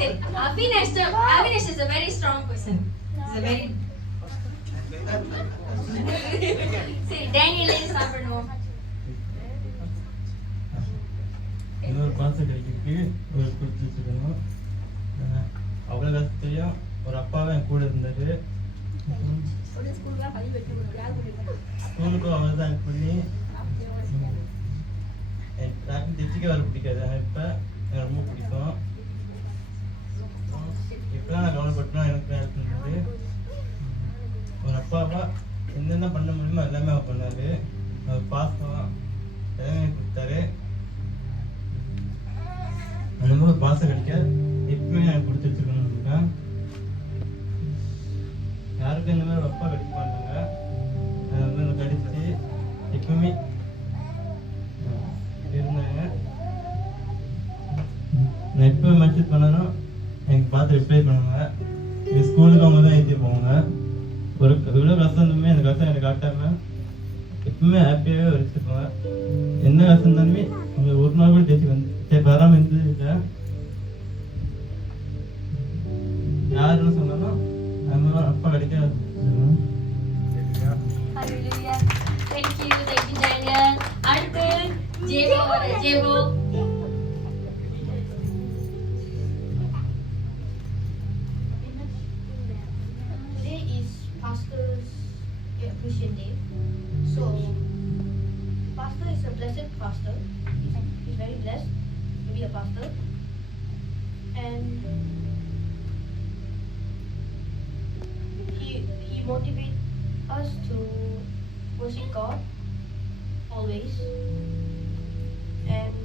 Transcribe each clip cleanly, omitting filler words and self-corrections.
சரி, Avinash is a very strong person. He's a very சரி, டேனியலே சாப்பிடணும். இன்னொரு பாசம் கிடைக்கிறதுக்கு ஒரு கொடுத்து வச்சுக்கணும். அவ்வளோ கஷ்டத்தையும் ஒரு அப்பாவும் என் கூட இருந்தார். ஸ்கூலுக்கும் அவர் தான் ஹெல்ப் பண்ணி எனக்கு ட்ராக்கிங் தைச்சிக்க வர பிடிக்காது. ஆனால் இப்போ எனக்கு ரொம்ப பிடிக்கும். இப்போலாம் நான் கவலைப்பட்டோம் எனக்கு ஹெல்ப் பண்ணாரு. ஒரு அப்பாவா என்னென்ன பண்ண முடியுமோ எல்லாமே அவர் பண்ணார். அவர் பாசம் எல்லாமே கொடுத்தாரு. அந்த மாதிரி பாசம் கிடைக்க எப்பவுமே எனக்கு கொடுத்து வச்சுருக்கணும்னு இருக்கேன். யாருக்கும் இந்த மாதிரி ஒரு அப்பா கிடைக்க மாட்டாங்க. அது வந்து எனக்கு கிடைச்சி எப்பவுமே இருந்தாங்க. நான் எப்போ மெசேஜ் பண்ணாலும் எனக்கு பார்த்து ரிப்ளை பண்ணுவாங்க. எங்கள் ஸ்கூலுக்கு அவங்க தான் ஏற்றி போவாங்க. ஒரு எவ்வளோ கஷ்டம் இருந்தாலுமே அந்த கஷ்டம் எனக்கு காட்டாமல் எப்பவுமே ஹாப்பியாகவே வச்சுருப்பாங்க. என்ன கஷ்டம் இருந்தாலுமே அவங்க ஒரு நாள் கூட தேய்ச்சி வராமல் இருந்தது. யாருன்னு சொன்னாலும் அந்த மாதிரி அப்பா கிடைக்க Thank you, Daniel. அடுத்து ஜேபோ. Today is Pastor's Appreciation Day. So, pastor is a blessed pastor. He's very blessed to be a pastor. And he motivates us to worship God always. And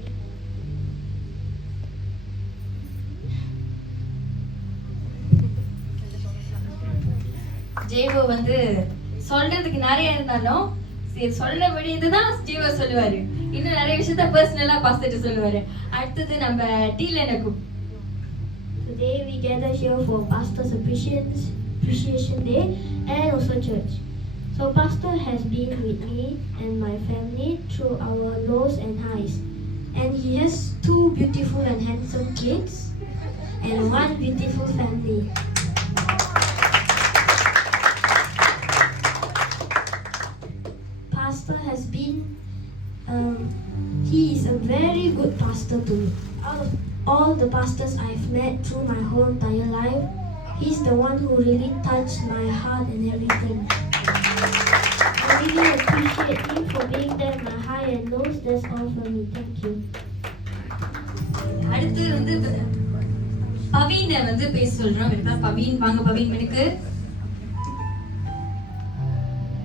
ஜேபோ வந்து சொல்றதுக்கு நிறைய இருந்தாலும் சரி சொல்ல வேண்டியதுதான் ஜேபோ சொல்லுவாரு. இன்னும் நிறைய விஷயத்த பர்சனலா பாஸ்டர் சொல்லுவாரு. அடுத்தது நம்ம டீலனுக்கு. today we gather here for Pastor's Appreciation Day and also church. So Pastor has been with me and my family through our lows and highs. And he has 2 beautiful and handsome kids and 1 beautiful family. Pastor has been, he is a very good pastor to me. Out of all the pastors I've met through my whole entire life, he's the one who really touched my heart and everything. I really appreciate him for being there in my high and lows. That's all for me. Thank you. அடுத்து வந்து பவீனை வந்து பேச சொல்றோம். இருக்கா பவீன்? வாங்க பவீன். எனக்கு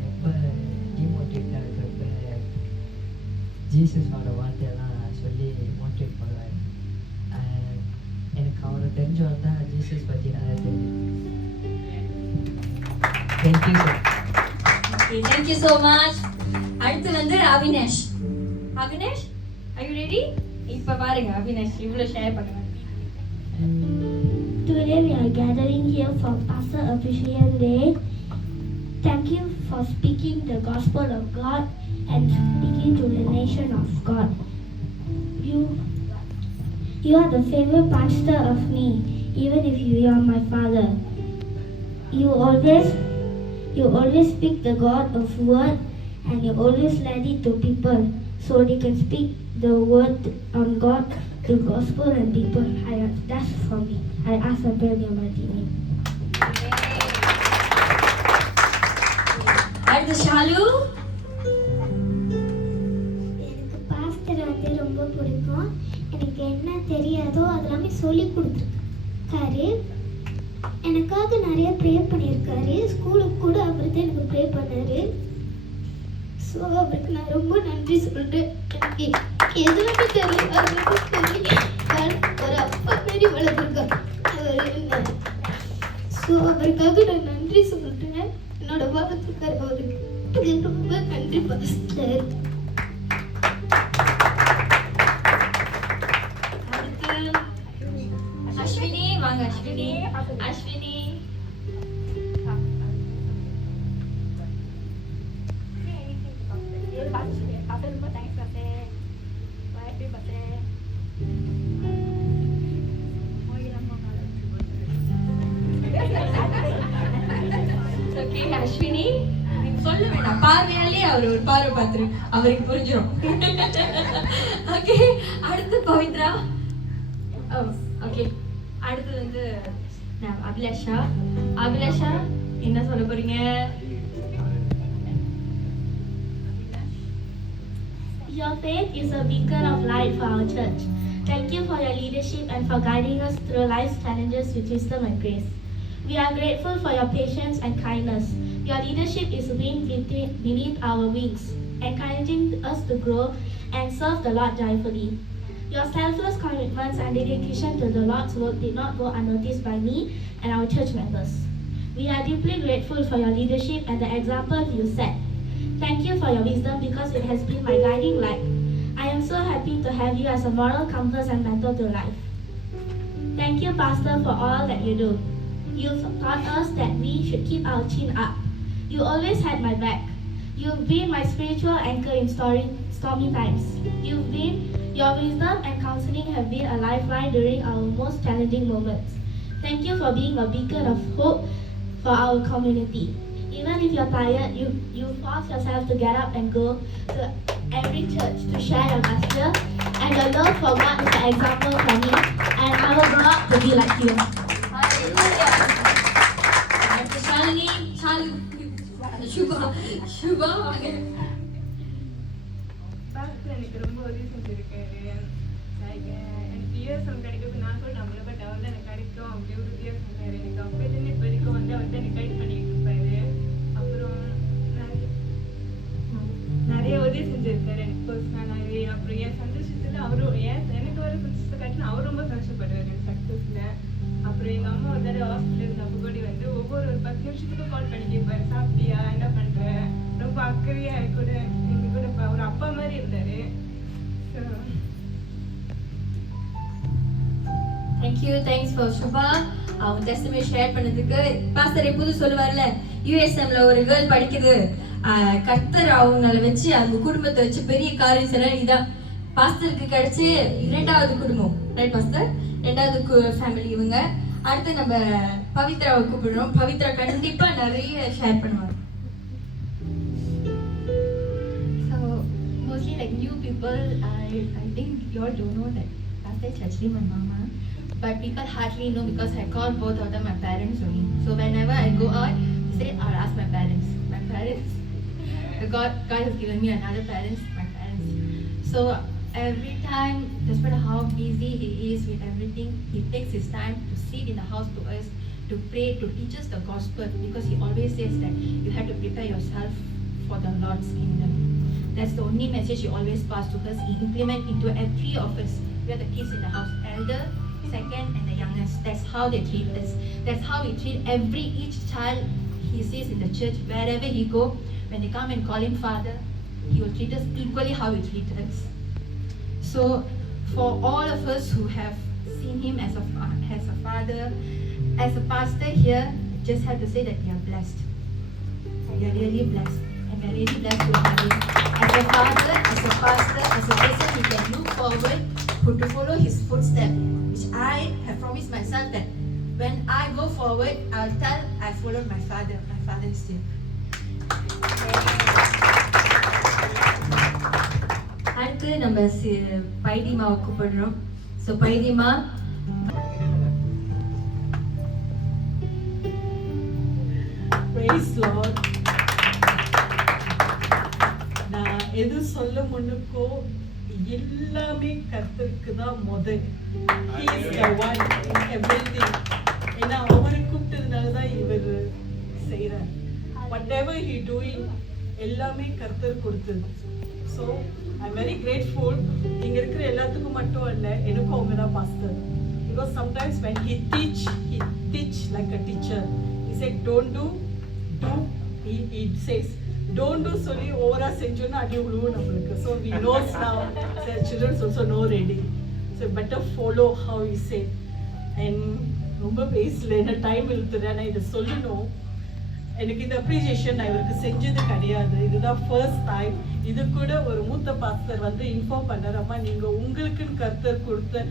இப்போ டிமோட்டிவேட்டாக இருக்கிறப்ப ஜீசஸோட வார்த்தையெல்லாம் சொல்லி மோட்டிவேட் பண்ணுவார். எனக்கு அவரை தெரிஞ்சவர் தான் ஜீசஸ் பற்றி நிறைய தெரியும். Thank you sir. Thank you so much. அடுத்து வந்து Avinash. Avinash, are you ready? இப்ப பாருங்க அவினேஷ் இவ்வளவு ஷேர் பண்ணுவாங்க. Today we are gathering here for Pastor Appreciation Day. Thank you for speaking the gospel of God and speaking to the nation of God. You are the favorite pastor of me, even if you are my father. You always speak the God of word, and you always lend it to people so they can speak the word on God, the gospel, and people. That's for me. I ask a prayer in your mighty name. அடுத்து ஷாலு. எனக்கு pastor வந்து ரொம்ப பிடிக்கும். எனக்கு என்ன தெரியாதோ அதெல்லாமே சொல்லி கொடுத்துருக்காரு. எனக்காக நிறைய ப்ரே பண்ணியிருக்காரு. ஸ்கூலுக்கு கூட அவர் தான் எனக்கு ப்ரே பண்ணாரு. ஸோ அவருக்கு நான் ரொம்ப நன்றி சொல்கிறேன். எனக்கு எதுவுமே தெரியல, ஒரு அப்பா மாரி வளர்த்துருக்காரு அவர் என்ன. ஸோ அவருக்காக நான் நன்றி சொல்கிறேன். என்னோட வளர்த்துருக்காரு அவருக்கு. ரொம்ப நன்றி பாஸ்டர். அஸ்வினி வாங்க. அஸ்வினி அவர் ஒரு பார்வை பார்த்துரு, அவருக்கு புரிஞ்சிடும். ஓகே, அடுத்து பவித்ரா. ஓகே, அடுத்து வந்து நான் அபிலாஷா. அபிலாஷா என்ன சொல்ல போறீங்க? Your faith is a beacon of light for our church. Thank you for your leadership and for guiding us through life's challenges with wisdom and grace. We are grateful for your patience and kindness. Your leadership is wind beneath our wings, encouraging us to grow and serve the Lord joyfully. Your selfless commitments and dedication to the Lord's work did not go unnoticed by me and our church members. We are deeply grateful for your leadership and the example you set. Thank you for your wisdom because it has been my guiding light. I am so happy to have you as a moral compass and mentor to life. Thank you, Pastor, for all that you do. You've taught us that we should keep our chin up. You always had my back. You've been my spiritual anchor in stormy times. Your wisdom and counseling have been a lifeline during our most challenging moments. Thank you for being a beacon of hope for our community. Even if you're tired, you force yourself to get up and go to every church to share your gospel, and your love for God is an example for me, and I will grow up to be like you. அடுத்து ஷாலினி. சுபா வாங்க. Pastor எனக்கு ரொம்ப உதவி செஞ்சிருக்காரு. எனக்கு USM கிடைக்கும் நான் கூட நம்பல, பட் அவர் தான் எனக்கு கிடைக்கும் அப்படி உறுதியாக சொன்னார். எனக்கு அப்போதுன்னு இப்போ வரைக்கும் வந்து அவர் தான் எனக்கு கைட் பண்ணிட்டு இருப்பாரு. அப்புறம் நிறைய உதவி செஞ்சிருக்காரு எனக்கு பர்சனலாகவே. அப்புறம் என் சந்தோஷத்தில் அவரும் எனக்கு வர சந்தோஷத்தை காட்டினா அவர் ரொம்ப சந்தோஷப்படுவார் என் சக்ஸஸில். அப்புறம் எங்கள் அம்மா ஒரு தடவை ஹாஸ்பிட்டல் இருந்தப்போ கூட வந்து ஒவ்வொரு 10 நிமிஷத்துக்கும் கால் பண்ணி கேட்பாரு, சாப்பிட்டியா, என்ன பண்ணுற, ரொம்ப அக்கறையாக கூட எங்கள் கூட ஒரு அப்பா மாதிரி இருந்தார். தேங்க்ஸ் ஃபார் சுபா அவங்க டெஸ்டிமனி ஷேர் பண்ணதுக்கு. பாஸ்டர் எப்போதும் சொல்லுவார்ல, யூஎஸ்எம்ல ஒரு கேர்ள் படிக்குது, கர்த்தர் அவங்கள வச்சு அவங்க குடும்பத்தை வச்சு பெரிய காரியம் செய்யறாரு. இதான் பாஸ்டருக்கு கிடைச்ச 2வது குடும்பம், ரைட் பாஸ்டர்? 2வது ஃபேமிலி இவங்க. அடுத்து நம்ம பவித்ராவை கூப்பிடுறோம். பவித்ரா கண்டிப்பா நிறைய ஷேர் பண்ணுவாங்க. So mostly like new people, I think you all don't know that Pastor is actually my mama, but people hardly know because I call both of them my parents only. So whenever I go out, I say I'll ask my parents. My parents, God has given me another parents, my parents. So every time, despite how busy he is with everything, he takes his time to sit in the house to us, to pray, to teach us the gospel, because he always says that you have to prepare yourself for the Lord's kingdom. That's the only message he always passed to us. He implement into every of us. We are the kids in the house, elder, second, and the youngest. That's how they treat us. That's how we treat each child he sees in the church. Wherever he go, when they come and call him father, he will treat us equally how he treats us. So for all of us who have seen him as a father, as a pastor here, just have to say that we are blessed. We are really blessed, and we are really blessed to have him as a father, as a pastor, as a person who can look forward, who to follow his footsteps, which I have promised myself that when I go forward, I'll tell I followed my father. My father is here. அடுத்து நம்ம பைதிமாவை கூப்பிடுறோம். So Fathima, Praise Lord. நான் எது சொல்ல முன்னுக்கோ எல்லாமே கர்த்தருக்கு தான் முதல். He is the one in everything. ஏன்னா அவரை கூப்பிட்டதுனால தான் இவர் செய்கிறார். Whatever he doing, எல்லாமே கர்த்தர் கொடுத்தது. So I'm very grateful. இங்க இருக்கிற எல்லாத்துக்கும் மட்டும் அல்ல, எனக்கும் அவங்க தான் pastor. Because sometimes when he teach like a teacher. He said don't do. He says don't do சொல்லி ஓவரா செஞ்சோன்னா அடி விழுவும் நம்மளுக்கு. So we knows now. So children also know ready. So better follow how he said. And ரொம்ப பேசல, என்ன time இழுத்துறேன், நான் இதை சொல்லணும். எனக்கு இந்த அப்ரிசியேஷன் நான் இவருக்கு செஞ்சது கிடையாது. இதுதான் ஃபர்ஸ்ட் டைம். இது கூட ஒரு மூத்த பாஸ்டர் வந்து இன்ஃபார்ம் பண்ணாரம்மா, நீங்கள் உங்களுக்குன்னு கர்த்தர் கொடுத்த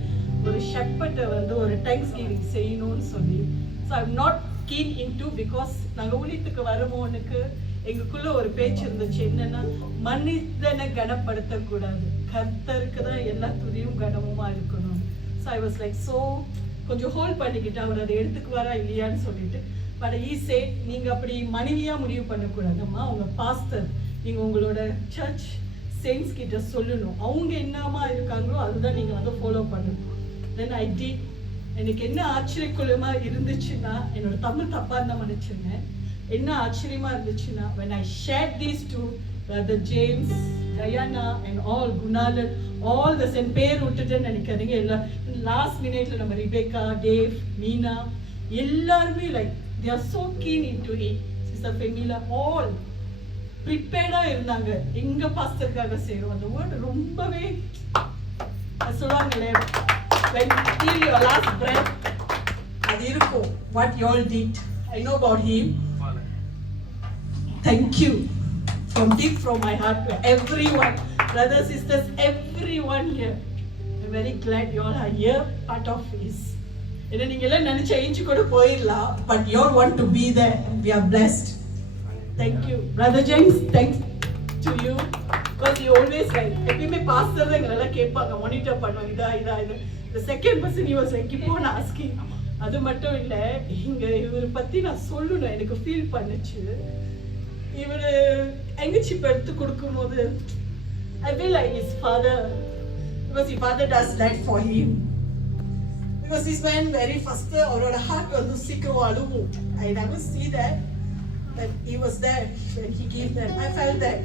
ஒரு ஷெப்பர்ட்டை வந்து ஒரு தேங்க்ஸ் கிவிங் செய்யணும்னு சொல்லி. So I'm not keen in to, because நாங்கள் ஊழியத்துக்கு வருவோனுக்கு எங்களுக்குள்ள ஒரு பேச்சு இருந்துச்சு, என்னன்னா மனிதனை கனப்படுத்தக்கூடாது, கர்த்தருக்கு தான் எல்லா துதியும் கனமுமா இருக்கணும். So I was like so கொஞ்சம் ஹோல்ட் பண்ணிக்கிட்டு அவர் அதை எடுத்துக்குவாரா இல்லையான்னு சொல்லிட்டு. பட் ஈஸே நீங்கள் அப்படி மனைவியாக முடிவு பண்ணக்கூடாதும்மா, அவங்க பாஸ்டர், நீங்கள் உங்களோட சர்ச் செயின்ஸ் கிட்ட சொல்லணும், அவங்க என்னமா இருக்காங்களோ அதுதான் நீங்கள் வந்து ஃபாலோ பண்ணணும். தென் ஐ டிட். எனக்கு என்ன ஆச்சரியக்குள்ளமா இருந்துச்சுன்னா, என்னோட தமிழ் தப்பாக இருந்தால் மன்னிச்சுங்க, என்ன ஆச்சரியமா இருந்துச்சுன்னா, when I shared these two, Brother James, Diana and all, Gunalan, all the same பேர் விட்டுட்டேன்னு நினைக்காதீங்க, எல்லாம் லாஸ்ட் மினிட்ல நம்ம ரிபேக்கா, டேவ், மீனா எல்லாருமே like they are so keen into it. Sister Femila, all ப்ரிப்பேர்டா இருந்தாங்க, எங்க பாஸ்டருக்காக செய்யறோம். அந்த வேர்டு ரொம்பவே சொல்லுவாங்களே, when till your last breath, அது இருக்கும். What you all did, I know about him. Thank you from deep from my heart to everyone, brothers, sisters, everyone here. I'm very glad you all are here, part of this. என்ன நீங்க எல்லாம் நினைச்ச ஏஞ்சி கூட போயிடலாம், but you all want to be there and we are blessed. Thank you. Brother James, thanks to you, because you always like, எப்பயுமே pastor தான் எங்களெல்லாம் கேட்பாங்க, மானிட்டர் பண்ணுவாங்க, இதா the second person he was like keep on asking. அது மட்டும் இல்லை, இங்க இவரை பற்றி நான் சொல்லணும், எனக்கு ஃபீல் பண்ணுச்சு. இவர் எங்கச்சிப்பு எடுத்து கொடுக்கும்போது I feel like his father, because his father does that for him. Because this man very first, அவரோட ஹார்ட் வந்து சீக்கிரம் அழுவும். I never see that. That he was there when he gave that. I felt that.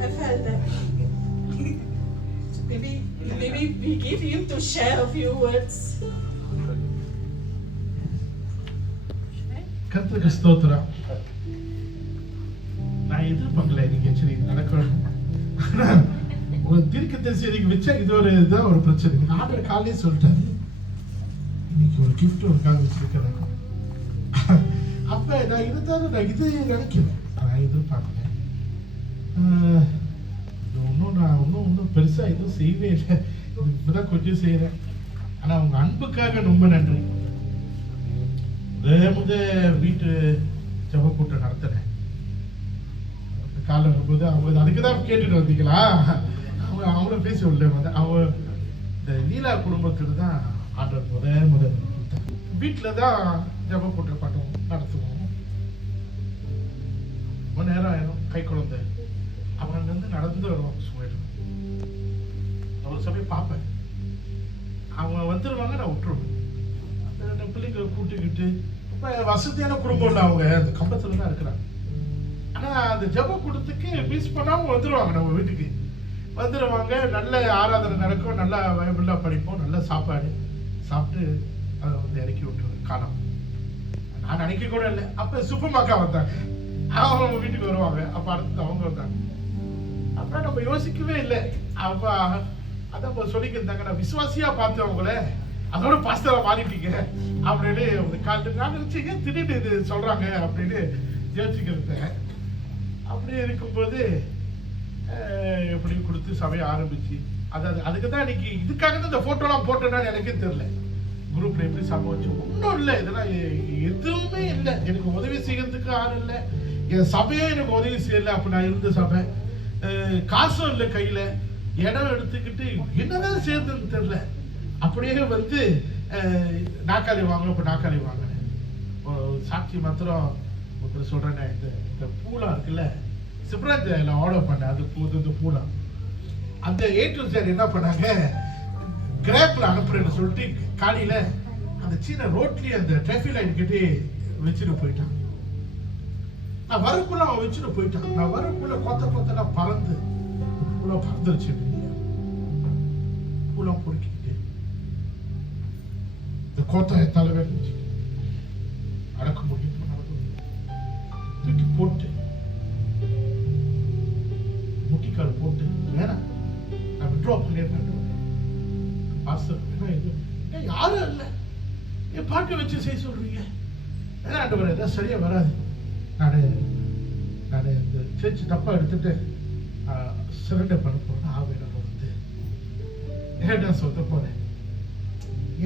Maybe we give him to share a few words. கர்த்தருக்கு ஸ்தோத்திரம். நான் எதிர்பார்க்கல நீங்க சரி நடக்கணும். ஒரு தீர்க்கதரிசி எனக்கு வச்சா இது ஒரு இதுதான் ஒரு பிரச்சனை. ஆண்டவர் காலையே சொல்லிட்டாரு, இன்னைக்கு ஒரு கிஃப்ட் ஒருக்காக வச்சிருக்கிறேன். அப்ப நான் இருந்தாலும் இது நினைக்கிறேன், நான் எதிர்பார்க்கல. ஒன்றும் பெருசா எதுவும் செய்யவே இல்லை, இப்பதான் கொஞ்சம் செய்யறேன். ஆனா உங்க அன்புக்காக ரொம்ப நன்றி. வீட்டு ஜப கூட்டம் நடத்தினேன். காலம் வரும்போது அவங்க அதுக்குதான் கேட்டுட்டு வந்தீங்களா, அவங்கள பேசி உள்ள வந்து அவங்க இந்த லீலா குடும்பத்துக்கு தான் ஆண்டவர் முதல் வீட்டில் தான் ஜப கூட்டம் பாட்டம் நடத்துவோம். ரொம்ப நேரம் ஆயிடும், கை குழந்தை அவங்க வந்து நடந்து வருவோம். ஒரு சமயம் பார்ப்பேன், அவங்க வந்துடுவாங்க, நான் விட்டுருவேன். அந்த பிள்ளைங்களை கூட்டிக்கிட்டு ரொம்ப வசதியான குடும்பம் இல்லை, அவங்க அந்த கம்பத்தில் தான் இருக்கிறாங்க. ஆனால் அந்த ஜப கூட்டத்துக்கு மிஸ் பண்ணாமல் வந்துடுவாங்க, நம்ம வீட்டுக்கு வந்துடுவாங்க. நல்ல ஆராதனை நடக்கும், நல்லா பைபிளாக படிப்போம், நல்ல சாப்பாடு சாப்பிட்டு அதை வந்து இறக்கி விட்டுருவேன். காலம் நான் நினைக்க கூட இல்லை. அப்போ சுப்பமாக்கா வந்தாங்க, அவங்க வீட்டுக்கு வருவாங்க. அப்போ அடுத்து அவங்க வந்தாங்க. அப்புறம் நம்ம யோசிக்கவே இல்லை. அப்போ அதான் சொல்லிக்கிருந்தாங்க, நான் விசுவாசியா பார்த்தேன் அவங்கள, அதோட பாஸ்டரா மாறிட்டீங்க அப்படின்னு ஒரு காட்டு. நான் நினைச்சீங்க திடீர்னு இது சொல்றாங்க அப்படின்னு யோசிக்கிறேன். அப்படி இருக்கும்போது எப்படி கொடுத்து சபையை ஆரம்பிச்சு, அதாவது அதுக்கு தான் இன்னைக்கு இதுக்காக தான் இந்த போட்டோலாம் போட்டேன்னு எனக்கே தெரியல. குரூப்ல எப்படி சபை வச்சு ஒன்றும் இல்லை, இதெல்லாம் எதுவுமே இல்லை. எனக்கு உதவி செய்யறதுக்கு ஆள் இல்லை, என் சபையே எனக்கு உதவி செய்யலை. அப்போ நான் இருந்த சபை காசும் இல்லை கையில, இடம் எடுத்துக்கிட்டு என்னதான் சேர்ந்ததுன்னு தெரியல. அப்படியே வந்து நாக்காளி வாங்க, இப்போ நாக்காளி வாங்கினேன். சாட்சி மாத்திரம் ஒருத்தர் சொல்றேன், இந்த பூலா இருக்குல்ல, சிப்ராஜ் ஆர்டர் பண்ணேன். அது இந்த பூலா அந்த A2 Z என்ன பண்ணாங்க, கிராப்ல அனுப்புறேன்னு சொல்லிட்டு காலையில அந்த சீன ரோட்லயே அந்த டிராஃபிக் லைட் கிட்டே வச்சுட்டு போயிட்டான். நான் வரக்குள்ள அவன் வச்சுட்டு போயிட்டான். நான் வரக்குள்ள கொத்தனா பறந்து பூலா பறந்துருச்சு. பூலா பொறுக்கிட்டு இந்த கோத்த தலைவர் அடக்க முடியும் தூக்கி போட்டு முட்டிக்கால் போட்டு வேணாம் நான் விட்ரா பண்ணிடுறேன். யாரும் இல்லை, என் பாட்டை வச்சு செய்ய சொல்றீங்க, வேணா ஆண்டவரே ஏதாவது சரியா வராது. நான் இந்த சேர்ச்சி தப்பா எடுத்துட்டு சரண்டர் பண்ண போறேன். ஆவேன் வந்து ஏன்டா சொல்ல போறேன்,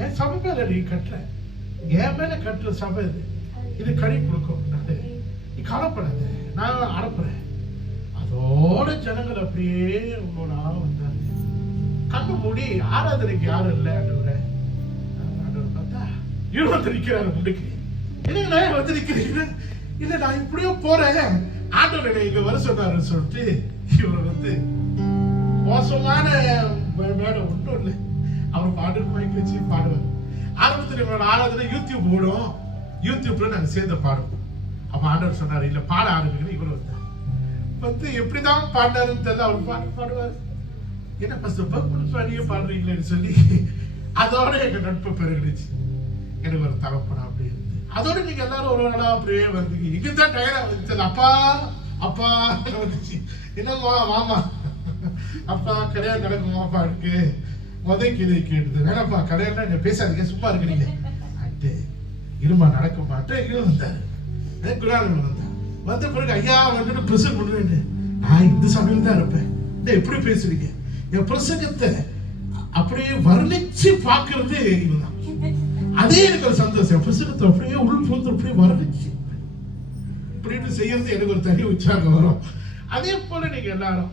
என் சபை மேல நீ கட்டுற, என் மேல கட்டுற சபை இது கறி கொடுக்கும். நீ கவலைப்படாத, நான் அனுப்புறேன். அதோட ஜனங்கள் அப்படியே உங்களோட வந்தாங்க. கண்ணு மூடி ஆராதனைக்கு யாரும் இல்லை ஆண்டவரே. ஆண்டவர் பார்த்தா இவர் வந்து நிற்கிறாரு முன்னுக்கு. என்ன வந்து நிற்கிறீங்க? இல்லை நான் இப்படியோ போறேன், ஆண்டவர் என்னை இங்க வர சொன்னாருன்னு சொல்லிட்டு இவரை வந்து மோசமான மேடம் ஒன்றும் இல்லை, அவர் பாட்டு மைக் வச்சு பாடுவார். ஆரம்பத்தில் எங்களோட ஆராதனை யூடியூப் ஓடும், யூடியூப்ல நாங்கள் சேர்ந்து பாடுவோம். அப்ப ஆண்டவர் சொன்னார் இல்லை பாட ஆரம்பிக்கணும். இவர் வந்தார் வந்து எப்படிதான் பாடினாருன்னு தெரியல, அவர் பாட்டு பாடுவார். என்ன ஃபர்ஸ்ட் பாடியே பாடுறீங்களேன்னு சொல்லி அதோட எங்க நட்பு பெருகிடுச்சு. எனக்கு ஒரு தகப்பனா அப்படி இருந்து அதோட நீங்க எல்லாரும் ஒரு நாளா அப்படியே வந்து இங்கதான் டயரா வந்துச்சு. அப்பா அப்பா வந்துச்சு, என்னம்மா மாமா அப்பா கல்யாணம் நடக்குமாப்பா இருக்கு உதைக்கு இதை கேட்டுது. வேணப்பா கல்யாணம் என்ன பேசாதீங்க சும்மா இருக்கிறீங்க அட்டு இருமா நடக்க மாட்டேன். இங்கே வந்தாரு குரான் வந்தா வந்த பிறகு ஐயா வந்துட்டு பிரசங்கம் பண்ணுவேன். நான் இந்த சமையல் தான் இருப்பேன். எப்படி பேசுறீங்க? என் பிரசங்கத்தை அப்படியே வர்ணிச்சு பாக்குறது இதுதான். அதே எனக்கு ஒரு சந்தோஷம். பிரசங்கத்தை அப்படியே உள் பூந்து அப்படியே வர்ணிச்சு இப்படின்னு செய்யறது எனக்கு ஒரு தனி உற்சாகம் வரும். அதே போல நீங்க எல்லாரும்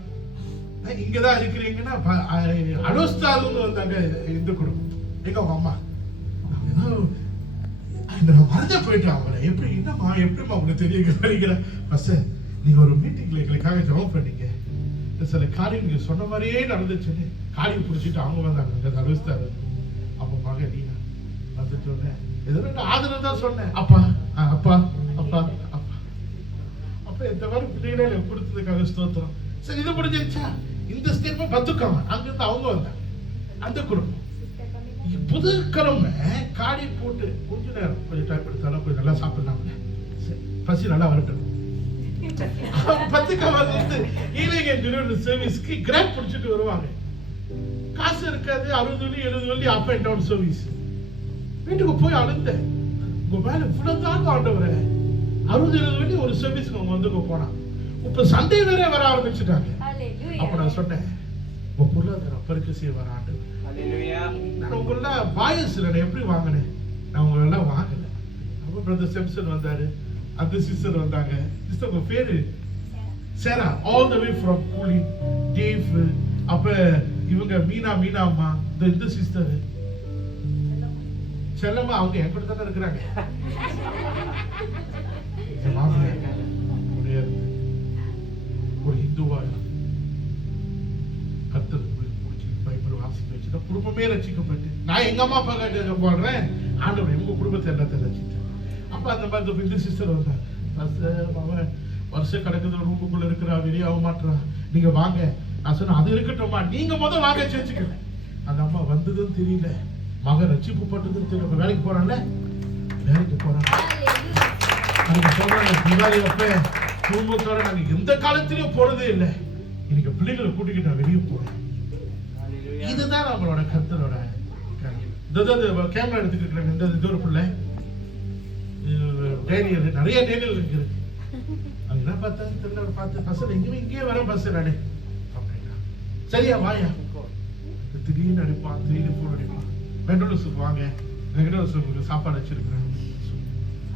இங்கதான் இருக்கிறீங்கன்னா அனுஸ்தான்னு வந்தாங்க இந்த குடும்பம். எங்க அவங்க அம்மா மறந்து போயிட்டான் அவங்கள. எப்படி என்னம்மா எப்படிமா உங்களுக்கு தெரியுங்க? நீங்க ஒரு மீட்டிங்ல எங்களுக்காக ஜெபம் பண்ணீங்க, சில காரியம் நீங்க சொன்ன மாதிரியே நடந்துச்சுன்னு காரியம் பிடிச்சிட்டு அவங்க வந்தாங்க அனுஸ்தாரு. அப்ப மக நீ வந்து சொன்னேன் எதோ ஆதரவு தான் சொன்னேன். அப்பா அப்பா அப்பா அப்பா அப்ப இந்த மாதிரி பிள்ளைகளே எனக்கு கொடுத்ததுக்காக ஸ்தோத்திரம். சரி இது முடிஞ்சிருச்சா? இந்த ஸ்டெப்பை பத்துக்காம அங்கிருந்து அவங்க வந்தாங்க அந்த குடும்பம். புதுக்கிழமை காடி போட்டு கொஞ்ச நேரம் கொஞ்சம் டைம் எடுத்தாலும் கொஞ்சம் நல்லா சாப்பிடலாம்ல, பசி நல்லா வரட்டும். 10 வந்து ஈவினிங் சர்வீஸ்க்கு கிராப் பிடிச்சிட்டு வருவாங்க. காசு இருக்காது, 60 வழி 70 வழி அப் அண்ட் டவுன் சர்வீஸ். வீட்டுக்கு போய் அழுந்தேன், உங்க மேல இவ்வளவு தாங்க ஆண்டவரே, 60 வழி ஒரு சர்வீஸ்க்கு அவங்க வந்து போனா இப்ப சண்டே வேற வர ஆரம்பிச்சுட்டாங்க. அப்ப நான் சொன்னேன் உங்க பொருளாதாரம் அப்பருக்கு செய்வார் ஆண்டவர். நான் உங்கள பாயஸ்ல எப்படி வாங்கினேன், நான் உங்களை எல்லாம் வாங்கல. அப்ப பிரதர் செம்சன் வந்தாரு, அந்த சிஸ்டர் வந்தாங்க. சிஸ்டர் உங்க பேரு சேரா, ஆல் தி வே ஃப்ரம் கூலி டேவ். அப்ப இவங்க மீனா அம்மா, இந்த சிஸ்டர் செல்லம்மா, அவங்க என் கூட தானே இருக்கிறாங்க. ஒரு இந்துவா கர்த்தருக்கு பைபிள் வாசிக்க வச்சுட்டா குடும்பமே ரசிக்கப்பட்டு நான் எங்க அம்மா அப்பா கிட்ட போடுறேன், ஆண்டவர் உங்க குடும்பத்தை எல்லாத்தையும் ரசித்தேன். அப்ப அந்த மாதிரி இந்த சிஸ்டர் வந்தாங்க, அவன் வருஷம் கிடக்குது ரூமுக்குள்ள இருக்கிறா, வெளியாக மாட்டான், நீங்க வாங்க. நான் சொன்னேன் அது இருக்கட்டும்மா, நீங்க முதல் வாங்க சேர்ச்சுக்கிறேன். அந்த அம்மா வந்ததுன்னு தெரியல, மகன் ரட்சிப்பு பட்டதுன்னு தெரியல. வேலைக்கு போறான்ல, வேலைக்கு போறான். அதுக்கு சொல்றாங்க தீபாவளி அப்ப குடும்பத்தோட நாங்க எந்த காலத்திலயும் போறதே இல்லை, இன்னைக்கு பிள்ளைகளை கூட்டிக்கிட்டு நான் வெளியே போறேன். இதுதான் நம்மளோட கர்த்தரோட கேமரா எடுத்துக்கிட்டு இருக்காங்க. இந்த ஒரு பிள்ளை டேனியல், நிறைய டேனியல் இருக்கு. அது என்ன பார்த்தா தெரியல, பார்த்து பஸ்ல இங்கேயே வர பஸ் நானே அப்படின்னா சரியா வாயா, திடீர்னு அடிப்பான், திடீர்னு போன் அடிப்பான். பெங்களூர் சூப் வாங்க, பெங்களூர் சூப்புக்கு சாப்பாடு வச்சிருக்கிறேன்.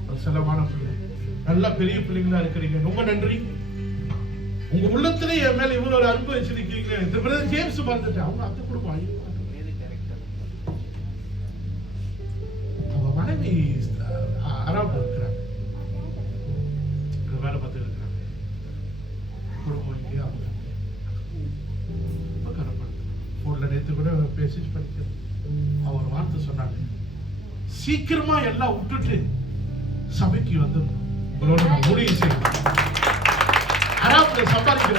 ஒரு செலவான பிள்ளை, நல்லா பெரிய பிள்ளைங்களா இருக்கிறீங்க, ரொம்ப நன்றி. உங்க உள்ளத்துல என் மேல இவ்வளவு ஒரு அன்பு வச்சிருக்கீங்க. இந்த பிரதர் ஜேம்ஸ் பார்த்துட்டு அவங்க அந்த குடும்பம் அவங்க மனைவி அராப்ல இருக்கிறாங்க, வேலை பார்த்து இருக்கிறாங்க. குடும்பம் இங்கே அவங்க போன்ல நேற்று கூட மெசேஜ் படிக்கிறேன். அவர் வார்த்தை சொன்னாங்க, சீக்கிரமா எல்லாம் விட்டுட்டு சபைக்கு வந்து உங்களோட ஊழியம் செய்யணும். அராப்ல சம்பாதிக்கிற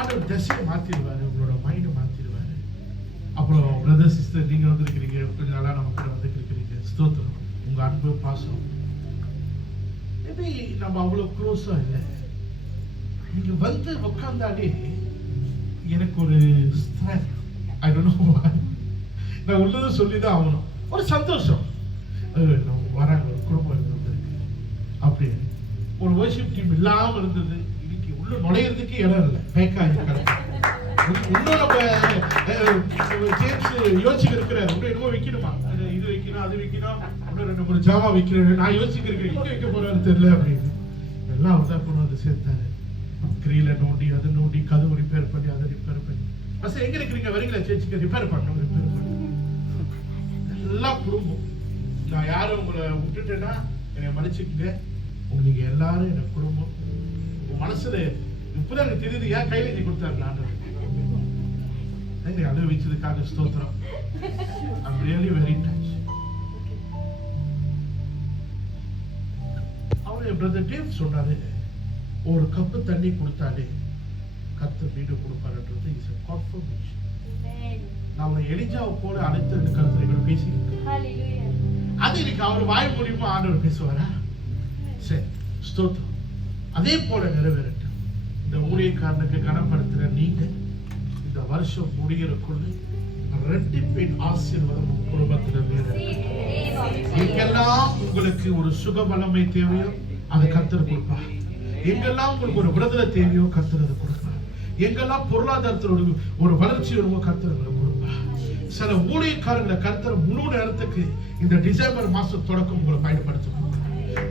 அவர் திசையை மாத்திடுவாரு, உங்களோட மைண்டை மாத்திடுவாரு. அப்புறம் பிரதர் சிஸ்டர் நீங்க வந்துருக்கிறீங்க, கொஞ்ச நாளா நமக்கு வந்துருக்கிறீங்க. ஸ்தோத்திரம், உங்க அன்பு பாசம் மேபி நம்ம அவ்வளவு க்ளோஸா இல்லை. நீங்க வந்து உட்கார்ந்தாலே எனக்கு ஒரு strength, I don't know why, நான் உள்ளதை சொல்லிதான் ஆகணும். ஒரு சந்தோஷம், நம்ம வராங்க ஒரு குடும்பம் இருக்கு அப்படி. ஒரு வர்ஷிப் டீம் இல்லாம இருந்தது, இன்னைக்கு உள்ள நுழையிறதுக்கு இடம் இல்லை, பேக்கா இருக்கிறாங்க. இன்னும் நம்ம ஜேம்ஸ் யோசிக்க இருக்கிறார், இன்னும் என்னமோ வைக்கணுமா, இது வைக்கணும் அது வைக்கணும், இன்னும் 2-3 ஜாமா வைக்கிறேன். நான் யோசிக்க இருக்கிறேன், இங்க வைக்க போறாரு தெரியல அப்படின்னு. எல்லாம் அவர் தான் கொண்டு வந்து சேர்த்தாரு. கிரீல நோண்டி அதை நோண்டி கதவு ரிப்பேர் பண்ணி அதை ரிப்பேர் பண்ணி பஸ் எங்க இருக்கிறீங்க வரீங்களா சேர்ச்சுக்கு ரிப்பேர் பண்ணணும் ரிப்பேர் பண்ணணும் எல்லாம் குடும்பம். நான் யாரும் உங்களை விட்டுட்டேன்னா என்னை மன்னிச்சுக்கங்க. நீங்க எல்லாரும் எனக்கு குடும்பம். உங்க மனசுல இப்பதான் எனக்கு தெரியுது ஏன் கையில நீ கொடுத்தாரு நான் எங்க அழுவ வச்சதுக்காக ஸ்தோத்திரம். I'm really very touched. அவரு பிரதர் டேவ் சொன்னாரு ஒரு கப்பு தண்ணி கொடுத்தாலே கர்த்தர் வீடு கொடுப்பாருன்றது இஸ் a confirmation. நம்ம எலிஜாவை போல அனைத்து கருத்துரைகள் பேசியிருக்கோம். அது இன்னைக்கு அவர் வாய் மூலியமா ஆண்டவர் பேசுவாரா? சரி, ஸ்தோத்திரம். அதே போல நிறைவேறட்டும். இந்த ஊழியக்காரனுக்கு கனப்படுத்துற நீங்க இந்த வருஷம் முடிகிறக்குள்ள ரெட்டிப்பின் ஆசீர்வாதம் உங்க குடும்பத்தில் வேறு. எங்கெல்லாம் உங்களுக்கு ஒரு சுகபலமை தேவையோ அதை கர்த்தர் கொடுப்பார். எங்கெல்லாம் உங்களுக்கு ஒரு விடுதலை தேவையோ கர்த்தர் அதை கொடுப்பார். எங்கெல்லாம் பொருளாதாரத்தோட ஒரு வளர்ச்சி வருமோ கர்த்தர் கொடுப்பார். சில ஊழியக்காரங்களை கர்த்தர் முழு நேரத்துக்கு இந்த டிசம்பர் மாசம் தொடக்கம் உங்களை பயன்படுத்தும்.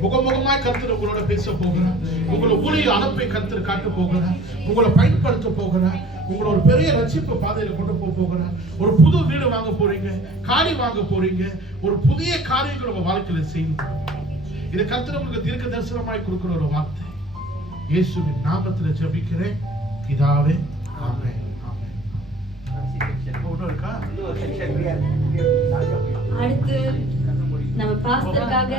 முகமுகமாய் கர்த்தர் உங்களோட பேச போகிறார். உங்களை ஊழிய அனுப்பை கர்த்தர் காட்ட போகிறார். உங்களை பயன்படுத்த போகிறார். உங்களை ஒரு பெரிய ரட்சிப்பு பாதையில கொண்டு போகிறார். ஒரு புது வீடு வாங்க போறீங்க, காணி வாங்க போறீங்க, ஒரு புதிய காரியங்கள் உங்க வாழ்க்கையில செய்யணும். இது கர்த்தர் உங்களுக்கு தீர்க்க தரிசனமாய் கொடுக்கிற ஒரு வார்த்தை. இயேசுவின் நாமத்தில் ஜெபிக்கிறேன் பிதாவே, ஆமென். அடுத்து நம்ம பாஸ்டருக்காக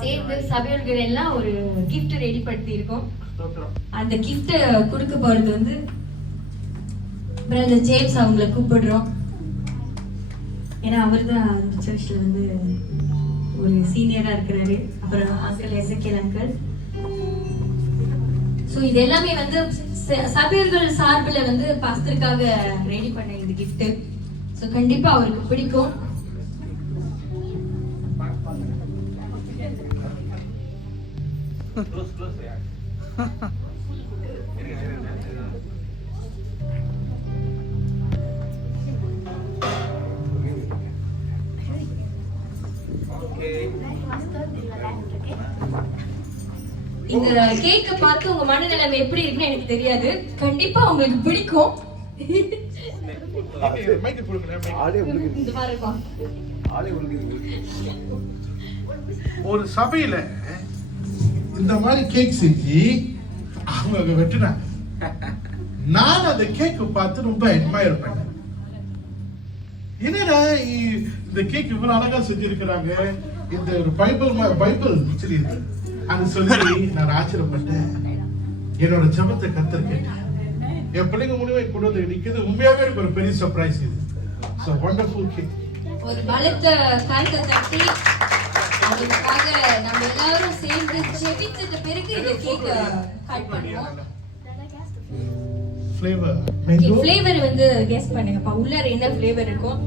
சேர்ந்து சபையோர்கள் எல்லாம் ஒரு gift ரெடி பண்ணி இருக்கோம். அந்த gift கொடுக்க போறது வந்து பிரதர் ஜேம்ஸ் அவங்களை கூப்பிடுறோம். ஏன்னா அவர் தான் அந்த சர்ச்ல வந்து ஒரு சீனியரா இருக்கிறாரு. அப்புறம் அங்கிள் எசக்கியல் அங்கிள். ஸோ இது எல்லாமே வந்து சபையர்கள் சார்பில் வந்து பாஸ்டருக்காக ரெடி பண்ண இந்த gift. ஸோ கண்டிப்பா அவருக்கு பிடிக்கும். இந்த கேக்க பார்த்து உங்க மனநிலைமை எப்படி இருக்குன்னு எனக்கு தெரியாது. கண்டிப்பா உங்களுக்கு பிடிக்கும். இந்த பாருப்பா. ஒரு சபையில இந்த மாதிரி கேக் செஞ்சு அவங்க வெட்டினாங்க. நான் அந்த கேக் பார்த்து ரொம்ப அட்மையர் பண்ணேன். என்னடா இந்த கேக் இவ்வளவு அழகா செஞ்சிருக்கிறாங்க, இந்த ஒரு பைபிள் சொல்லியிருக்கு அது சொல்லி நான் ஆச்சரியப்பட்டேன். என்னோட ஜெபத்தை கர்த்தர் கேட்டேன். என் பிள்ளைங்க முழுவே கொண்டு வந்து நிற்கிறது உண்மையாவே எனக்கு ஒரு பெரிய சர்ப்ரைஸ். இது ஸோ வண்டர்ஃபுல் கேக். ஒரு பலத்த கரத்தை தட்டி அதுக்காக நம்ம எல்லாரும் சேர்ந்து ஜெபிச்சத பிறகு இந்த கேக்க கட் பண்ணுவோம். ஃப்ளேவர் ஃப்ளேவர் வந்து கெஸ் பண்ணுங்கப்பா. உள்ள என்ன ஃப்ளேவர் இருக்கும்?